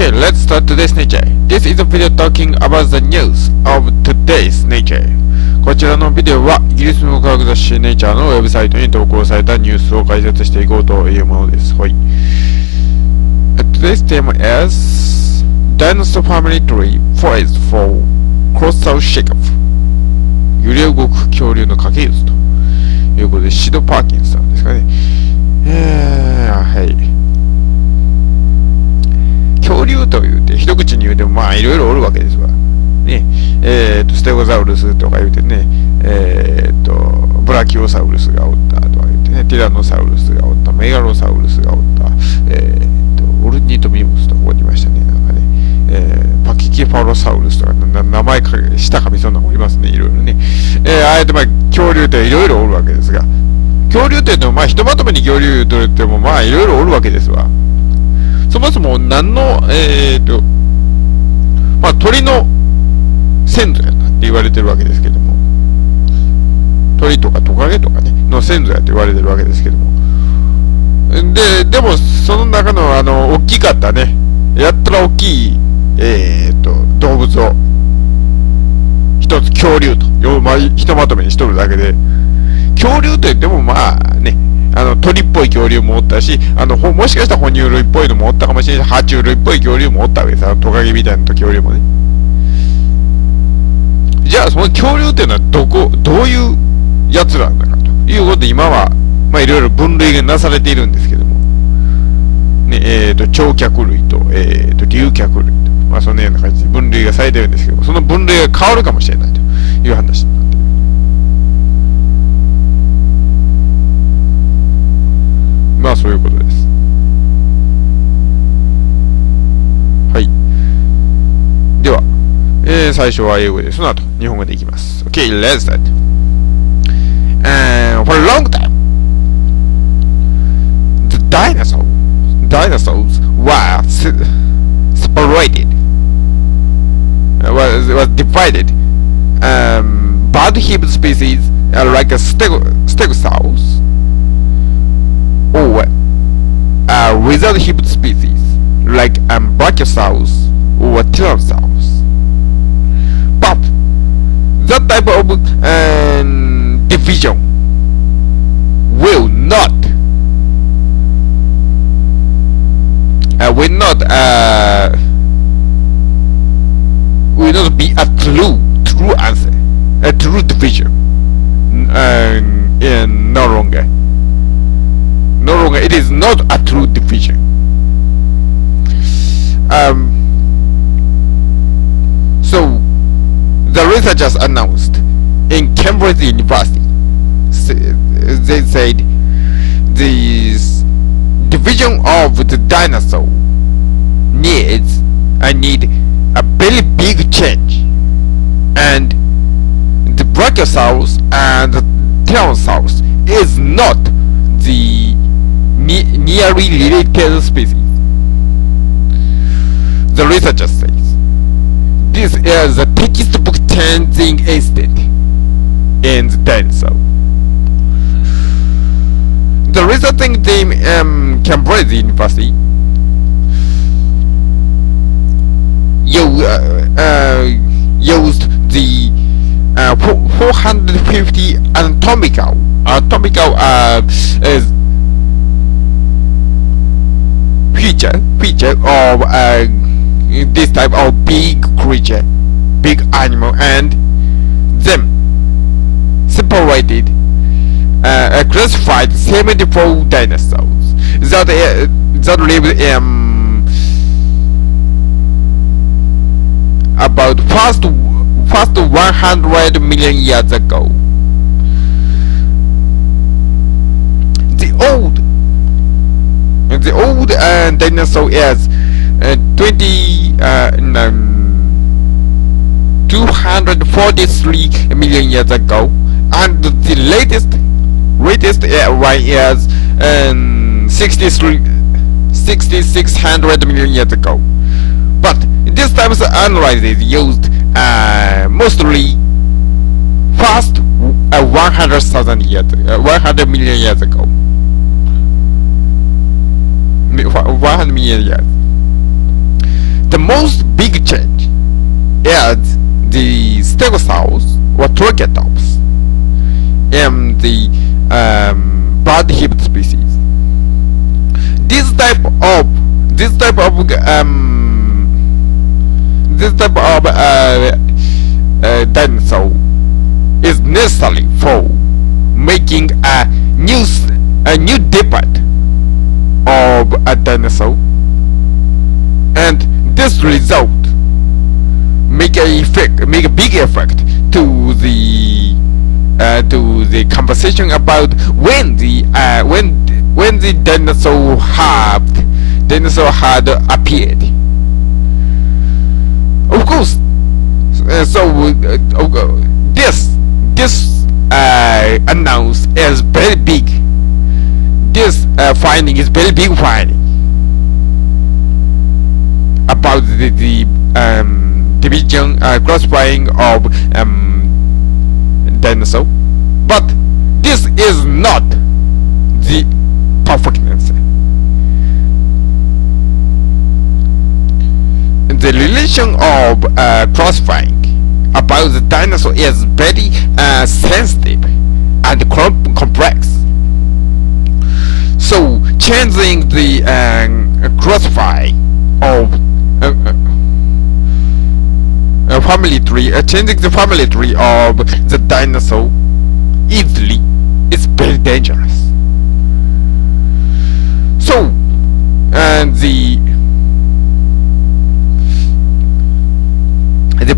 Okay, let's start today's nature. This is a video talking about the news of today's nature. こちらのビデオはイギリスの科学雑誌ネイチャーのウェブサイトに投稿されたニュースを解説していこうというものです。はい。Today's theme is Dinosaur Family Tree Forest for Colossal Shakeup 揺れ動く恐竜の家系図ということで、シド・パーキンスさんですかね。はい。恐竜というて一口に言うてもまあいろいろおるわけですわ。ね、ステゴザウルスとか言うてね、ブラキオサウルスがおったとか言ってね、ティラノサウルスがおった、メガロサウルスがおった、オルニートミウムスとかおりましたね。なんかね、パキケファロサウルスとか名前したかみそんなのおりますね、いろいろね。あえてまあ恐竜っていろいろおるわけですが、恐竜って言ってもまあひとまとめに恐竜と言ってもまあいろいろおるわけですわ。そもそも何のまあ鳥の先祖やなって言われてるわけですけども、鳥とかトカゲとかねの先祖やって言われてるわけですけども、でもその中の大きかったね、やったら大きい動物を一つ恐竜とひとまとめにしとるだけで、恐竜といってもまあね、鳥っぽい恐竜もおったし、もしかしたら哺乳類っぽいのもおったかもしれないし、爬虫類っぽい恐竜もおったわけです。トカゲみたいな恐竜もね。じゃあその恐竜っていうのはどういうやつなんだかということで、今はまあいろいろ分類がなされているんですけども、ね、鳥脚類と竜脚類と、まあそのような感じで分類がされてるんですけども、その分類が変わるかもしれないという話になっている。まあそういうことです。はい。では、最初は英語で、その後日本語でいきます。Okay, let's start. For a long time, the dinosaurs were separated, was divided. Bird-hipped species like a stegosaurus or lizard-hipped species like brachiosaurus or tyrannosaurus. But that type of division will not be a true answer, a true division. No longer. It is not a true division. So the researchers announced in Cambridge University, they said this division of the dinosaur needs a very big change, and the brachiosaurus and the tyrannosaurus is not the nearly related species. The researcher says this is a textbook changing instant in the dinosaur. The researching team Cambridge University used the 450 anatomical feature of this type of big creature, big animal, and them separated, classified 74 dinosaurs that lived about first 100 million years ago. The old dinosaur is 243 million years ago, and the latest one is 6600 million years ago. But this time's analysis used mostly first 100 million years ago. 100 million years. most big change is the stegosaurus or triceratops and the bird-hipped species. This type of dinosaur is necessary for making a new debut of a dinosaur, and this result make a big effect to the conversation about when the dinosaur had appeared. Of course, this announce is very big. This finding is very big finding about the division classifying of dinosaur, but this is not the perfectness. The relation of classifying about the dinosaur is very sensitive and complex. So changing the classifying of family tree, changing the family tree of the dinosaur easily is very dangerous. So, the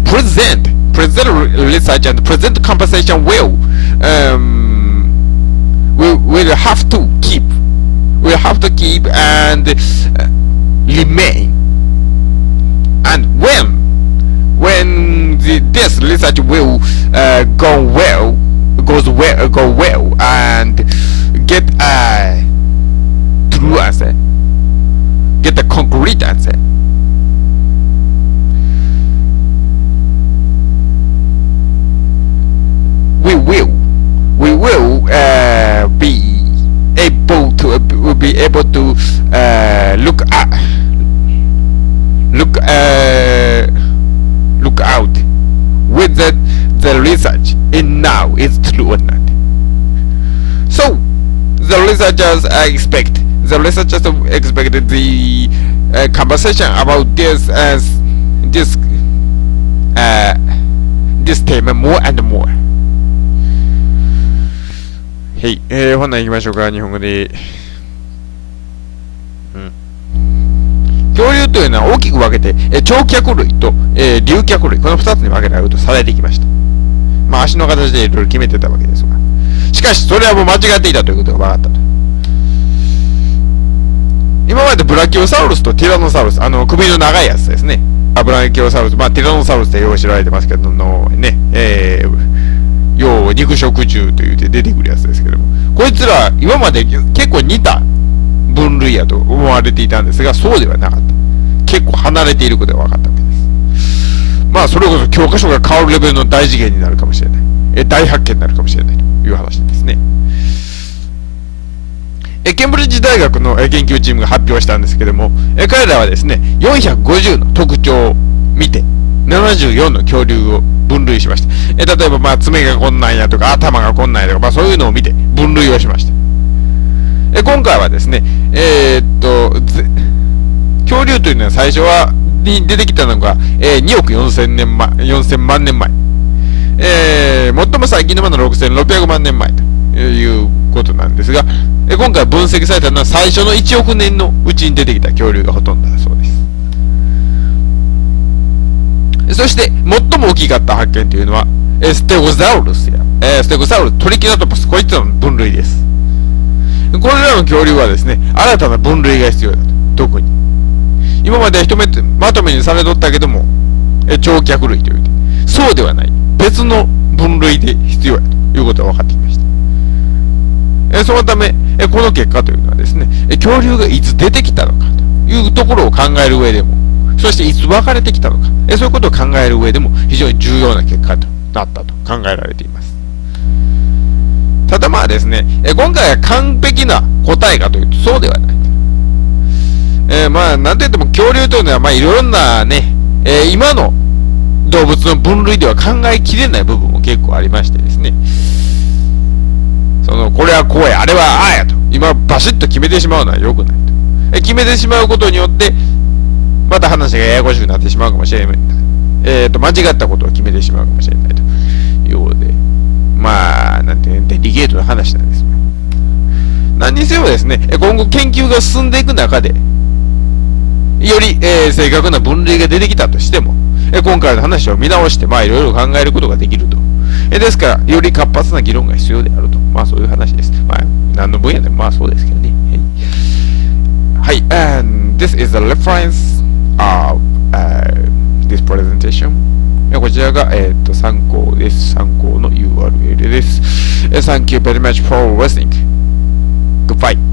present research and present conversation will have to keep and remain. And when this research will go well and get a true answer, get a concrete answer, we will be able to look out whether the research now is true or not. So the researchers expected the conversation about this theme more and more. はい、本題行きましょうか。日本語で、恐竜というのは大きく分けて、長脚類と、竜脚類、この2つに分けられるとされてきました。まあ足の形でいろいろ決めてたわけですが、しかしそれはもう間違っていたということが分かったと。今までブラキオサウルスとティラノサウルス、首の長いやつですね。ブラキオサウルス、まあティラノサウルスでよく知られてますけどね、要肉食獣というて出てくるやつですけども、こいつら今まで結構似た分類やと思われていたんですが、そうではなかった。結構離れていることが分かったわけです。まあそれこそ教科書が変わるレベルの大事件になるかもしれない、大発見になるかもしれないという話ですね。ケンブリッジ大学の研究チームが発表したんですけども、彼らはですね450の特徴を見て74の恐竜を分類しました。例えばまあ爪がこんなんやとか頭がこんなんやとか、まあそういうのを見て分類をしました。今回はですね恐竜というのは最初に出てきたのが、2億4000万年前、最も最近のものは6600万年前ということなんですが、今回分析されたのは最初の1億年のうちに出てきた恐竜がほとんどだそうです。そして最も大きかった発見というのはステゴサウルス、トリケラトプス、こいつらの分類です。これらの恐竜はですね新たな分類が必要だと。特に今まではまとめにされとったけども長脚類というて、そうではない別の分類で必要やということが分かってきました。そのためこの結果というのはですね恐竜がいつ出てきたのかというところを考える上でも、そしていつ分かれてきたのか、そういうことを考える上でも非常に重要な結果となったと考えられています。ただまあですね今回は完璧な答えかというとそうではない。まあ、なんといっても恐竜というのは、まあ、いろんなね、今の動物の分類では考えきれない部分も結構ありましてですね。これはこうや、あれはああやと。今、バシッと決めてしまうのは良くないと。決めてしまうことによって、また話がややこしくなってしまうかもしれない。間違ったことを決めてしまうかもしれないというようで、まあ、なんていうデリケートな話なんです。何にせよですね、今後研究が進んでいく中で、より、正確な分類が出てきたとしても、今回の話を見直して、まあ、いろいろ考えることができると。ですから、より活発な議論が必要であると。まあ、そういう話です。まあ、何の分野でもまあ、そうですけどね。はい、and this is the reference of, this presentation. こちらが、参考です。参考の URL です。Thank you very much for listening. Goodbye.